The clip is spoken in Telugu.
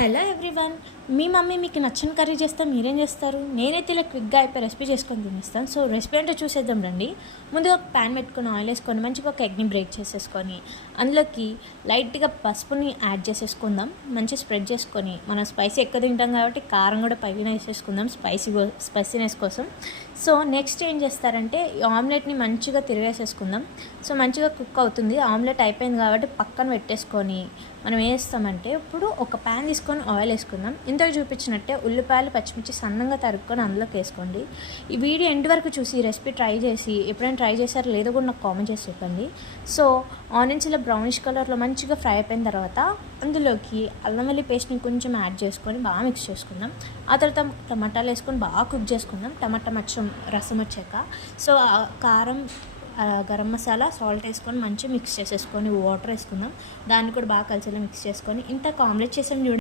Hello everyone. మీ మమ్మీ మీకు నచ్చిన కర్రీ చేస్తే మీరేం చేస్తారు? నేనైతే ఇలా క్విక్గా అయిపోయి రెసిపీ చేసుకొని తినేస్తాను. సో రెసిపీ అంటే చూసేద్దాం రండి. ముందుగా ఒక ప్యాన్ పెట్టుకొని ఆయిల్ వేసుకొని మంచిగా ఒక ఎగ్ని బ్రేక్ చేసేసుకొని అందులోకి లైట్గా పసుపుని యాడ్ చేసేసుకుందాం. మంచిగా స్ప్రెడ్ చేసుకొని మనం స్పైసీ ఎక్కువ తింటాం కాబట్టి కారం కూడా పైన వేసేసుకుందాం స్పైసీనెస్ కోసం. సో నెక్స్ట్ ఏం చేస్తారంటే ఈ ఆమ్లెట్ని మంచిగా తిరిగేసేసుకుందాం. సో మంచిగా కుక్ అవుతుంది. ఆమ్లెట్ అయిపోయింది కాబట్టి పక్కన పెట్టేసుకొని మనం ఏం చేస్తామంటే ఇప్పుడు ఒక ప్యాన్ తీసుకొని ఆయిల్ వేసుకుందాం. ఇంతకు చూపించినట్టే ఉల్లిపాయలు పచ్చిమిర్చి సన్నంగా తరుక్కొని అందులోకి వేసుకోండి. ఈ వీడియో ఎండ్ వరకు చూసి ఈ రెసిపీ ట్రై చేసి ఎప్పుడైనా ట్రై చేశారో లేదో కూడా నాకు కామెంట్ చేసి చెప్పండి. సో ఆనియన్స్ ఇలా బ్రౌనిష్ కలర్లో మంచిగా ఫ్రై అయిపోయిన తర్వాత అందులోకి అల్లం వెల్లుల్లి పేస్ట్ని కొంచెం యాడ్ చేసుకొని బాగా మిక్స్ చేసుకుందాం. ఆ తర్వాత టమాటాలు వేసుకొని బాగా కుక్ చేసుకుందాం. టమాటా మచ్చం రసం వచ్చాక సో కారం గరం మసాలా సాల్ట్ వేసుకొని మంచిగా మిక్స్ చేసేసుకొని వాటర్ వేసుకుందాం. దాన్ని కూడా బాగా కలిసేలా మిక్స్ చేసుకొని ఇంత ఆమ్లెట్ చేసాం చూడండి.